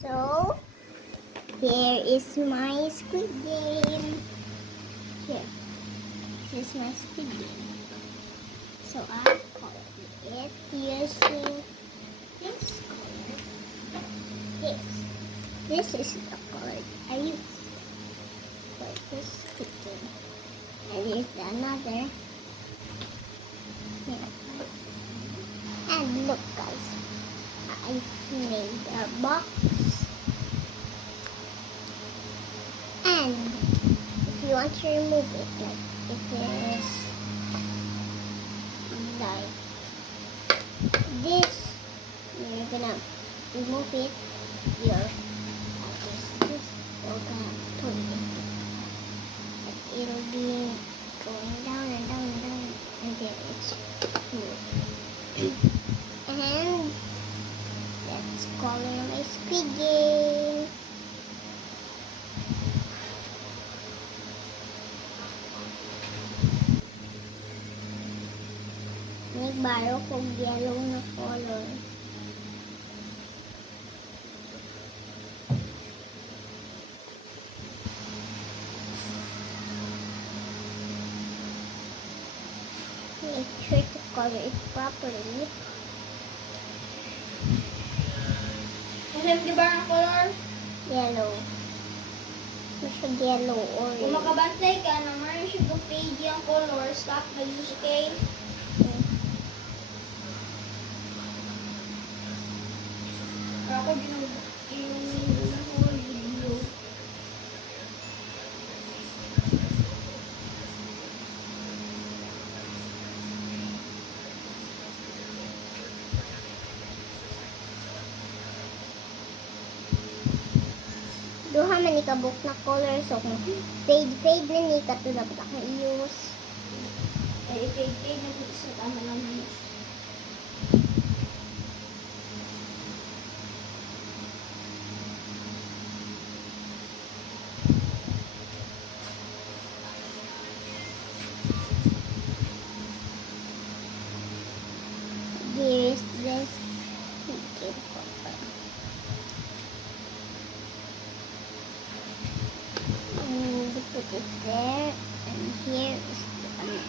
So, here is my Squid Game. Here, this is my Squid Game. So, I colored it using this color. This is the color I used for this Squid Game. And here's another. Here. And look, guys, I've made a box. And if you want to remove it, like it is like this, you're gonna remove it. You're this, you're gonna pull it. And it'll be going down and down and down until it's moved. And let's color my Squid Game. Nagbaro kong yellow na color. Make sure to color it properly. Kasi di ba ang color? Yellow. Masyad yellow or Kung makabantay ka naman, siya fade yung color. Stop na use, okay? Ako din yung whole video. duha man ni kabuk na color, so kung fade na ni kato dapat ako i-use. Eh, fade na dito sa tama lang use. Here's this Squid color. And we put it there, and here is the other.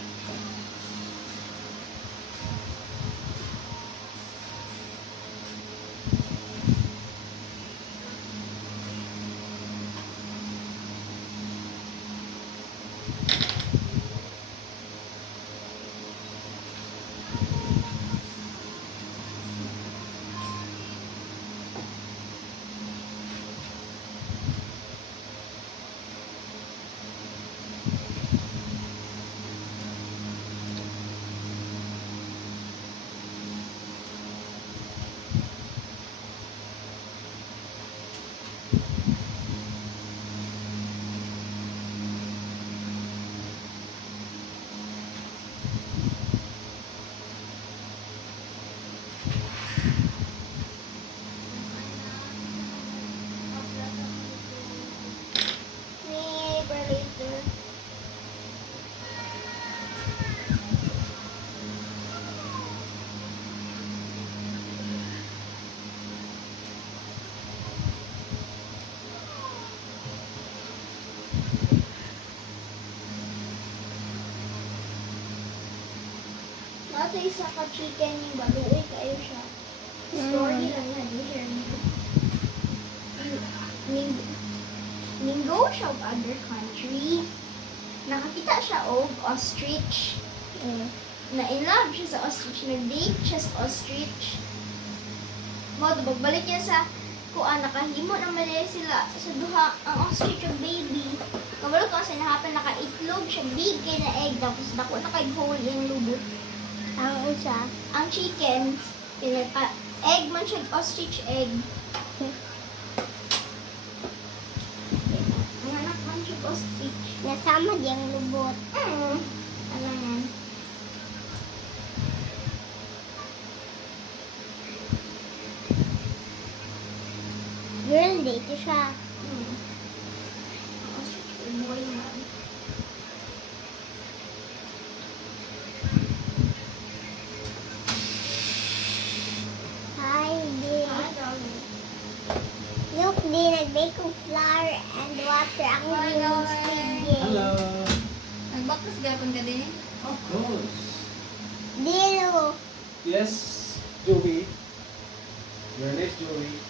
Maybe later. Nato isa ka chicken yung baluoy kayo siya. Story lang yan. Ninggo siya of other country. Nakakita siya og ostrich. Na-in-love siya sa ostrich. Nag-date siya sa ostrich. Bagbalik niya sa kuan, nakahimo naman din sila sa duha ang ostrich yung baby. Kabalo ko kasi nahapan nakaitlog siya, big kay na egg, tapos dako na kay hole yung lubot. Ang isa, Ang chicken, egg man siya, ostrich egg. Ang anak man siya, ostrich. nasama diyang lubot. Alam yan. Girl, dito siya. Ostrich boy man. Hi, dear. Hi, darling. Yung Hindi nag-bake of flour and water. Ang yung squid Hello. Nagbaktas gapon ka din. Of course. Dilo. Yes, Joey. Your name is Joey.